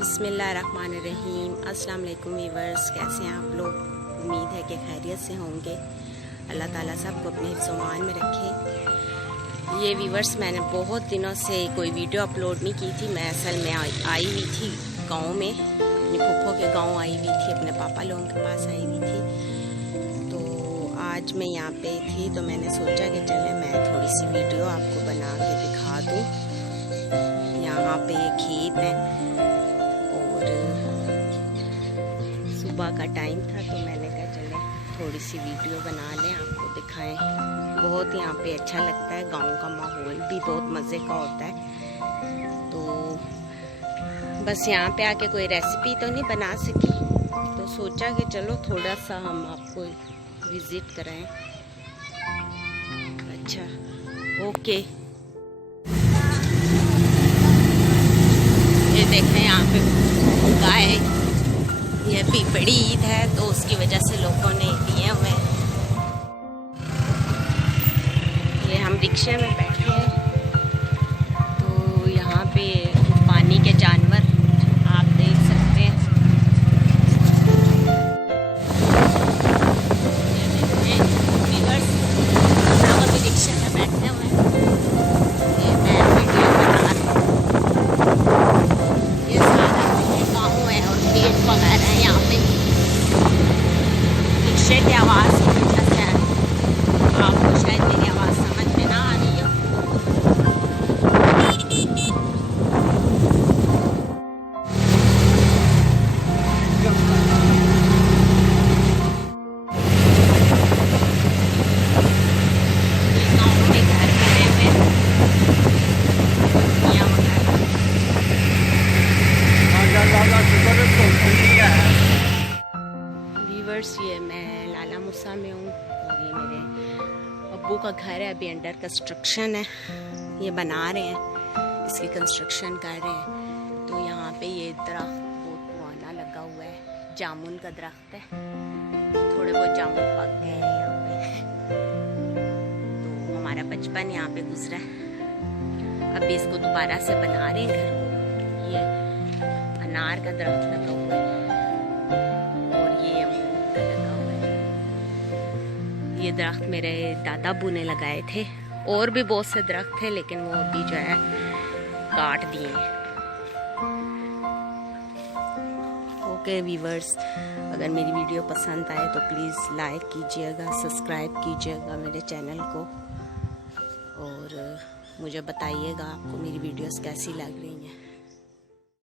बिस्मिल्लाहिर्रहमानिर्रहीम। अस्सलाम वालेकुम वीवर्स, कैसे हैं आप लोग? उम्मीद है कि खैरियत से होंगे। अल्लाह ताला सबको अपने हिफ्ज़-ओ-मान में रखे। ये वीवर्स, मैंने बहुत दिनों से कोई वीडियो अपलोड नहीं की थी। मैं असल में आई हुई थी गांव में, अपनी फूफो के गांव आई हुई थी, अपने पापा लोगों के पास आई हुई थी। तो आज मैं यहाँ पे थी, तो मैंने सोचा कि चले मैं थोड़ी सी वीडियो आपको बना के दिखा दूँ। यहाँ पे खेत है और सुबह का टाइम था, तो मैंने कहा चले थोड़ी सी वीडियो बना लें, आपको दिखाएं। बहुत यहाँ पे अच्छा लगता है, गांव का माहौल भी बहुत मज़े का होता है। तो बस यहाँ पे आके कोई रेसिपी तो नहीं बना सकी, तो सोचा कि चलो थोड़ा सा हम आपको विज़िट कराएं। अच्छा, ओके। ये देखें यहाँ पे गाय, ये भी बड़ी ईद है तो उसकी वजह से लोगों ने दिए हुए। ये हम रिक्शे में बैठे हैं, तो यहाँ पे पानी के जानवर आप देख सकते हैं। ये देखिए व्यूअर्स, हम अभी रिक्शे में बैठे हुए हैं। ये मैं वीडियो बना रही हूँ। ये सारा गाँव है और खेत वगैरह है यहाँ पे। रिक्शे की आवाज़ की वजह से आपको शायद मेरी आवाज़ समझ में ना आ रही हो। गाँव में घर बने हुए व्यूअर्स, ये मैं लाला मूसा में हूँ और ये मेरे अब्बू का घर है। अभी अंडर कंस्ट्रक्शन है, ये बना रहे हैं, इसकी कंस्ट्रक्शन कर रहे हैं। तो यहाँ पे ये दरख्त बहुत पुराना लगा हुआ है, जामुन का दरख्त है। थोड़े बहुत जामुन पक गए हैं यहाँ पे। तो हमारा बचपन यहाँ पे गुजरा है। अभी इसको दोबारा से बना रहे हैं घर को। ये अनार का दरख्त लगा हुआ है और ये अमरूद का लगा हुआ है। ये दरख्त मेरे दादा अब्बू ने लगाए थे, और भी बहुत से दरख्त थे, लेकिन वो अभी जो है काट दिए हैं। ओके व्यूअर्स, अगर मेरी वीडियो पसंद आए तो प्लीज़ लाइक कीजिएगा, सब्सक्राइब कीजिएगा मेरे चैनल को, और मुझे बताइएगा आपको मेरी वीडियोस कैसी लग रही है।